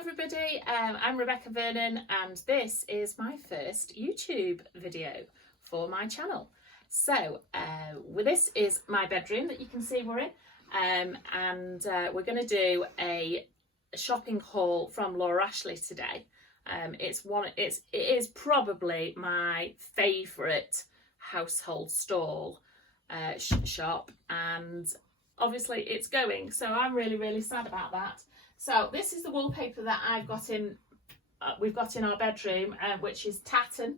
everybody, I'm Rebecca Vernon and this is my first YouTube video for my channel. So this is my bedroom that you can see we're in, and we're going to do a shopping haul from Laura Ashley today. It is probably my favourite household stall shop, and obviously it's going, so I'm really sad about that. So this is the wallpaper that we've got in our bedroom, which is Tatton.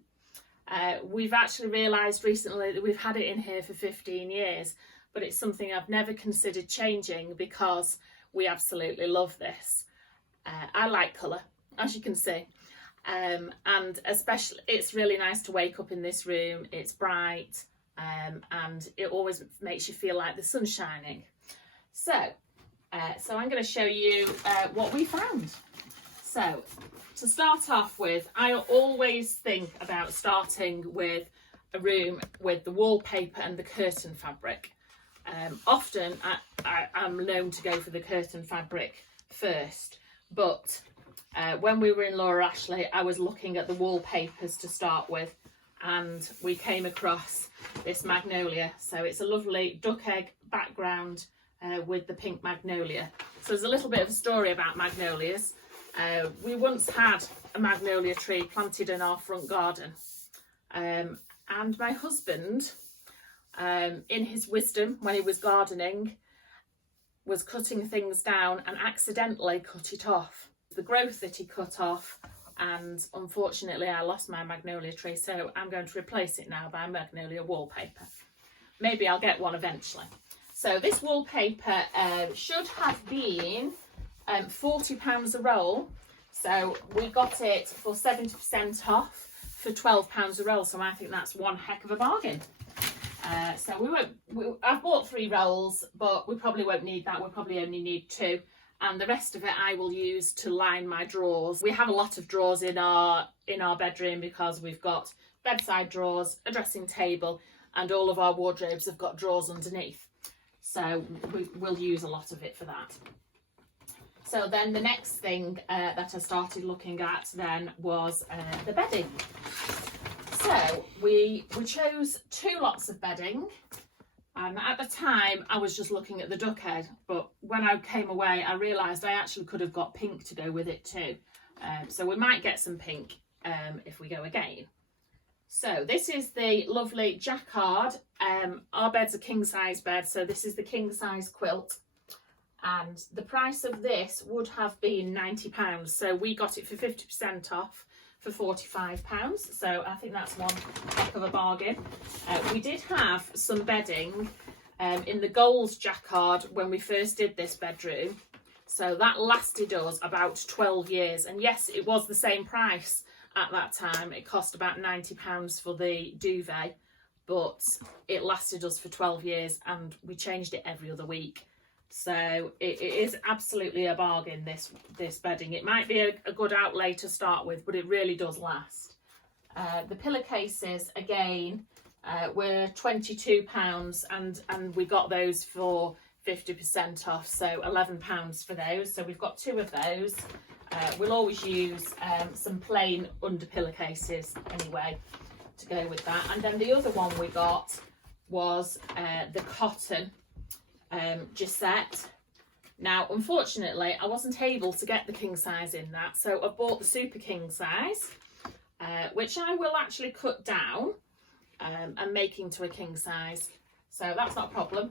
We've actually realised recently that we've had it in here for 15 years, but it's something I've never considered changing because we absolutely love this. I like colour, as you can see, and especially it's really nice to wake up in this room. It's bright, and it always makes you feel like the sun's shining. So I'm going to show you what we found. So to start off with, I always think about starting with a room with the wallpaper and the curtain fabric. Often I'm known to go for the curtain fabric first, but when we were in Laura Ashley, I was looking at the wallpapers to start with, and we came across this magnolia. So it's a lovely duck egg background with the pink magnolia. So there's a little bit of a story about magnolias. We once had a magnolia tree planted in our front garden, and my husband, in his wisdom when he was gardening, was cutting things down and accidentally cut it off. The growth that he cut off, and unfortunately I lost my magnolia tree, so I'm going to replace it now by magnolia wallpaper. Maybe I'll get one eventually. So this wallpaper should have been £40 a roll. So we got it for 70% off for £12 a roll. So I think that's one heck of a bargain. So I've bought 3 rolls, but we probably won't need that. We'll probably only need 2. And the rest of it I will use to line my drawers. We have a lot of drawers in our bedroom because we've got bedside drawers, a dressing table, and all of our wardrobes have got drawers underneath. So we'll use a lot of it for that. So then the next thing that I started looking at then was the bedding. So we chose 2 lots of bedding. At the time I was just looking at the duck egg, but when I came away I realised I actually could have got pink to go with it too. So we might get some pink if we go again. So this is the lovely jacquard. Our bed's a king size bed, so this is the king size quilt, and the price of this would have been £90, so we got it for 50% off for £45, so I think that's one heck of a bargain. We did have some bedding in the gold jacquard when we first did this bedroom, so that lasted us about 12 years, and yes, it was the same price at that time. It cost about £90 for the duvet, but it lasted us for 12 years and we changed it every other week. So it is absolutely a bargain, this bedding. It might be a good outlay to start with, but it really does last. The pillowcases again were £22, and we got those for 50% off, so £11 for those. So we've got 2 of those. We'll always use some plain under pillowcases anyway to go with that. And then the other one we got was the cotton Gisette. Now unfortunately I wasn't able to get the king size in that, so I bought the super king size, which I will actually cut down and make into a king size, so that's not a problem.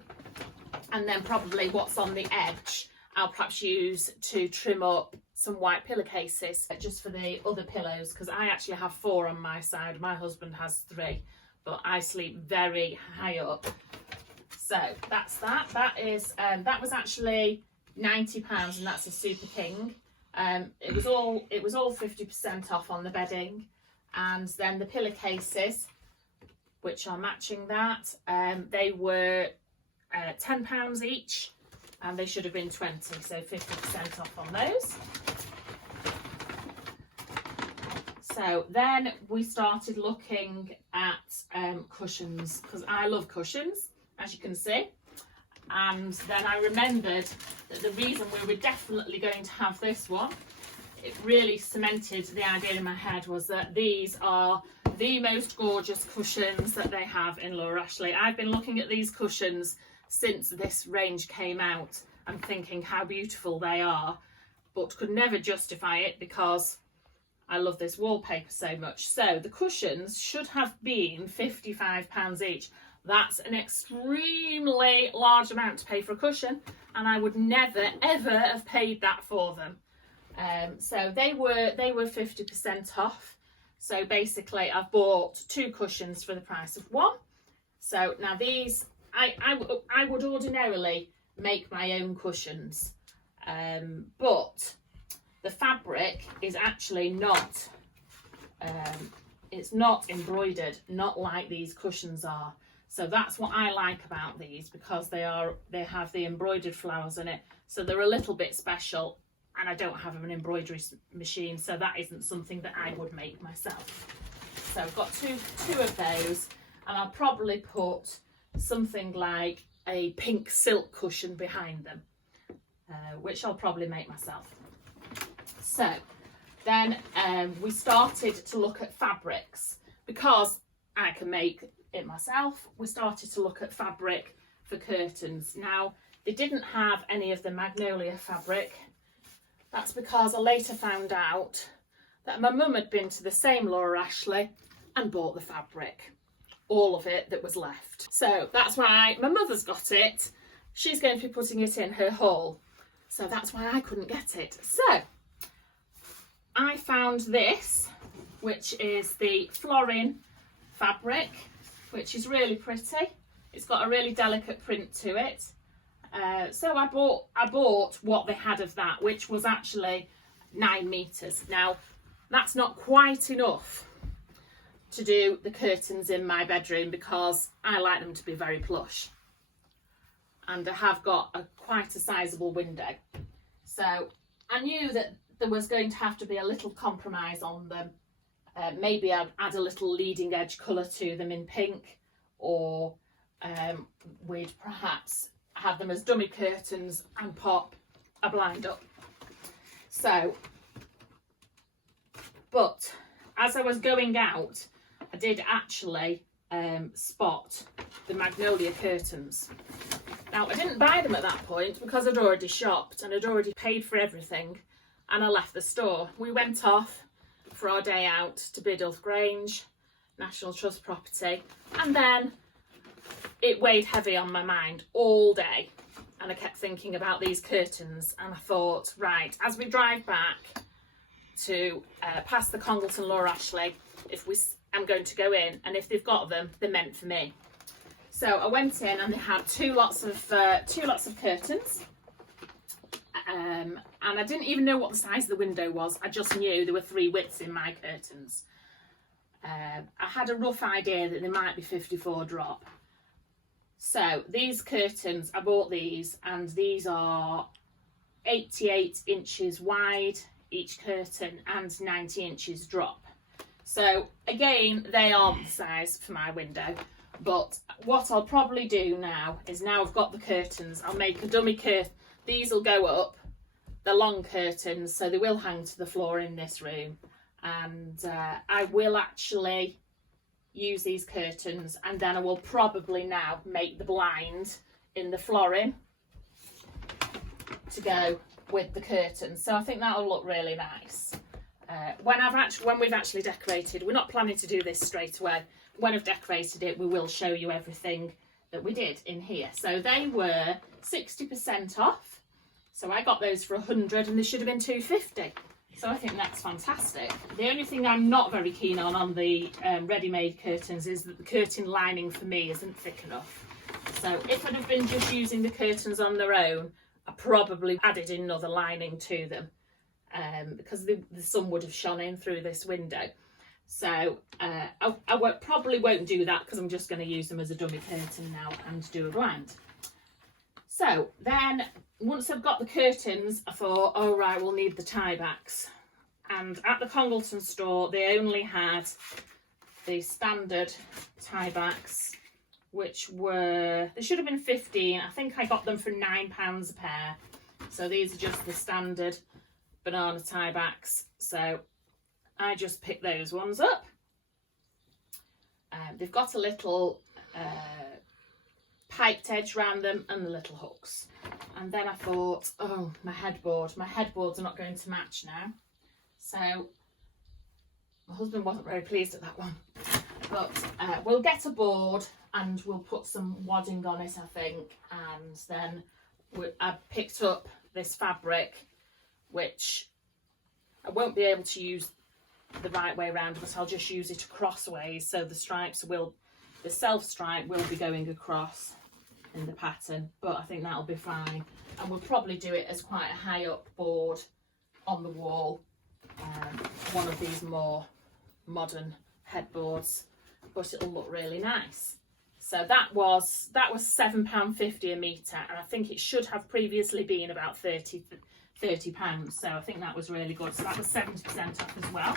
And then probably what's on the edge I'll perhaps use to trim up some white pillowcases just for the other pillows, because I actually have 4 on my side. My husband has 3, but I sleep very high up. So that's that. That was actually £90, and that's a super king. It was all 50% off on the bedding, and then the pillowcases, which are matching that, they were £10 each, and they should have been 20, so 50% off on those. So then we started looking at cushions, because I love cushions, as you can see. And then I remembered that the reason we were definitely going to have this one it really cemented the idea in my head was that these are the most gorgeous cushions that they have in Laura Ashley. I've been looking at these cushions since this range came out and thinking how beautiful they are, but could never justify it because I love this wallpaper so much. So the cushions should have been £55 each. That's an extremely large amount to pay for a cushion, and I would never ever have paid that for them. So they were 50% off. So basically I've bought 2 cushions for the price of 1. So now these, I would ordinarily make my own cushions, but the fabric is actually not, it's not embroidered, not like these cushions are. So that's what I like about these, because they have the embroidered flowers in it. So they're a little bit special, and I don't have an embroidery machine, so that isn't something that I would make myself. So I've got two of those, and I'll probably put something like a pink silk cushion behind them, which I'll probably make myself. So then we started to look at fabrics, because I can make it myself. We started to look at fabric for curtains. Now, they didn't have any of the magnolia fabric. That's because I later found out that my mum had been to the same Laura Ashley and bought the fabric, all of it that was left. So that's why my mother's got it. She's going to be putting it in her haul. So that's why I couldn't get it. So I found this, which is the Florin fabric, which is really pretty. It's got a really delicate print to it. So I bought what they had of that, which was actually 9 meters. Now, that's not quite enough to do the curtains in my bedroom, because I like them to be very plush. And I have got quite a sizable window. So I knew that there was going to have to be a little compromise on them. Maybe I'd add a little leading edge colour to them in pink, or we'd perhaps have them as dummy curtains and pop a blind up. So, but as I was going out, I did actually spot the magnolia curtains. Now, I didn't buy them at that point because I'd already shopped and I'd already paid for everything, and I left the store. We went off for our day out to Biddulph Grange, National Trust property, and then it weighed heavy on my mind all day, and I kept thinking about these curtains, and I thought, right, as we drive back to past the Congleton Laura Ashley, I'm going to go in, and if they've got them, they're meant for me. So I went in, and they had two lots of curtains, and I didn't even know what the size of the window was. I just knew there were 3 widths in my curtains. I had a rough idea that they might be 54 drop. So these curtains, I bought these, and these are 88 inches wide each curtain and 90 inches drop. So again, they aren't the size for my window, but what I'll probably do now is, now I've got the curtains, I'll make a dummy curtain. These will go up, the long curtains, so they will hang to the floor in this room, and I will actually use these curtains, and then I will probably now make the blind in the Florin to go with the curtains. So I think that'll look really nice. When we've actually decorated, we're not planning to do this straight away. When I've decorated it, we will show you everything that we did in here. So they were 60% off. So I got those for 100, and they should have been 250. So I think that's fantastic. The only thing I'm not very keen on the ready-made curtains is that the curtain lining for me isn't thick enough. So if I'd have been just using the curtains on their own, I probably added another lining to them, because the sun would have shone in through this window. So I probably won't do that, because I'm just going to use them as a dummy curtain now and do a blind. So then, once I've got the curtains, I thought, oh right, we'll need the tie backs. And at the Congleton store, they only had the standard tie backs, which were, they should have been 15. I think I got them for £9 a pair. So these are just the standard banana tie backs. So I just picked those ones up. They've got a little piped edge around them and the little hooks. And then I thought, oh, my headboards are not going to match now. So my husband wasn't very pleased at that one. But we'll get a board and we'll put some wadding on it, I think. And then I picked up this fabric, which I won't be able to use the right way around, but I'll just use it crossways, so the self stripe will be going across in the pattern, but I think that'll be fine. And we'll probably do it as quite a high up board on the wall, one of these more modern headboards, but it'll look really nice. So that was £7.50 a metre, and I think it should have previously been about £30, so I think that was really good. So that was 70% off as well.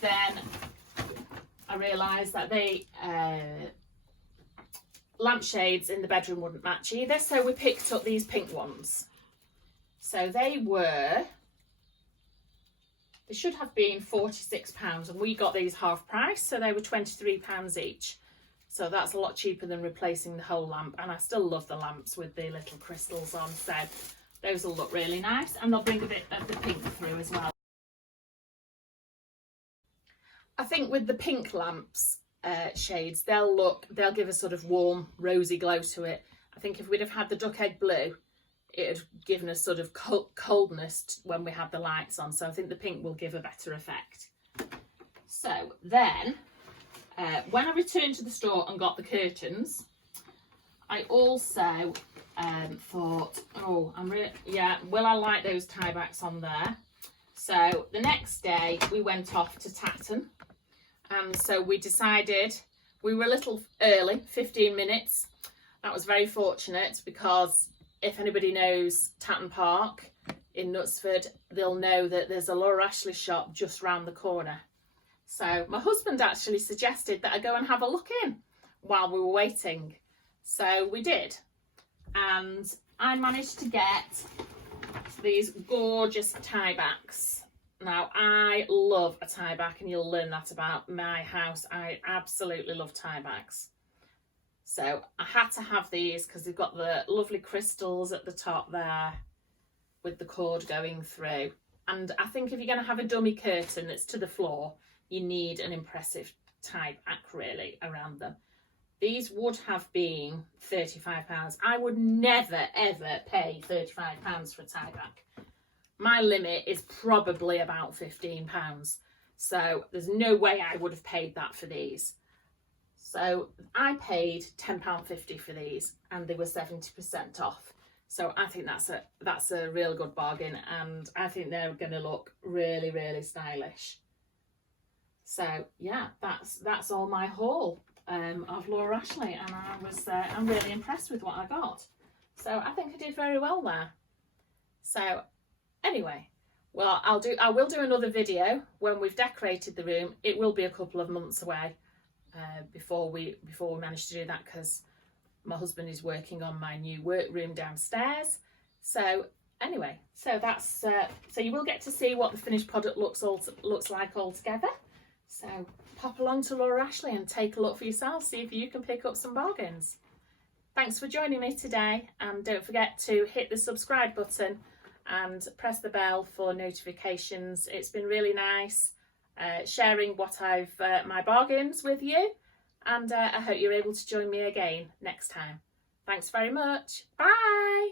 Then I realised that the lampshades in the bedroom wouldn't match either, so we picked up these pink ones. So they should have been £46, and we got these half price, so they were £23 each. So that's a lot cheaper than replacing the whole lamp, and I still love the lamps with the little crystals on, so those will look really nice, and they'll bring a bit of the pink through as well. I think with the pink lamps shades, they'll give a sort of warm, rosy glow to it. I think if we'd have had the duck egg blue, it had given us sort of coldness when we had the lights on. So I think the pink will give a better effect. So then, when I returned to the store and got the curtains, I also thought, oh, will I like those tie backs on there? So the next day we went off to Tatton, and so we decided, we were a little early, 15 minutes. That was very fortunate, because if anybody knows Tatton Park in Knutsford, they'll know that there's a Laura Ashley shop just round the corner. So my husband actually suggested that I go and have a look in while we were waiting. So we did, and I managed to get these gorgeous tie backs. Now, I love a tie back, and you'll learn that about my house. I absolutely love tie backs. So I had to have these because they've got the lovely crystals at the top there with the cord going through. And I think if you're going to have a dummy curtain that's to the floor, you need an impressive tie back really around them. These would have been £35. I would never, ever pay £35 for a tie back. My limit is probably about £15. So there's no way I would have paid that for these. So I paid £10.50 for these, and they were 70% off. So I think that's a real good bargain, and I think they're going to look really, really stylish. So yeah, that's all my haul of Laura Ashley, and I'm really impressed with what I got. So I think I did very well there. So anyway, well, I will do another video when we've decorated the room. It will be a couple of months away before we manage to do that, because my husband is working on my new workroom downstairs. So anyway, so that's so you will get to see what the finished product looks like all together. So pop along to Laura Ashley and take a look for yourself, see if you can pick up some bargains. Thanks for joining me today, and don't forget to hit the subscribe button and press the bell for notifications. It's been really nice sharing what my bargains with you, and I hope you're able to join me again next time. Thanks very much. Bye.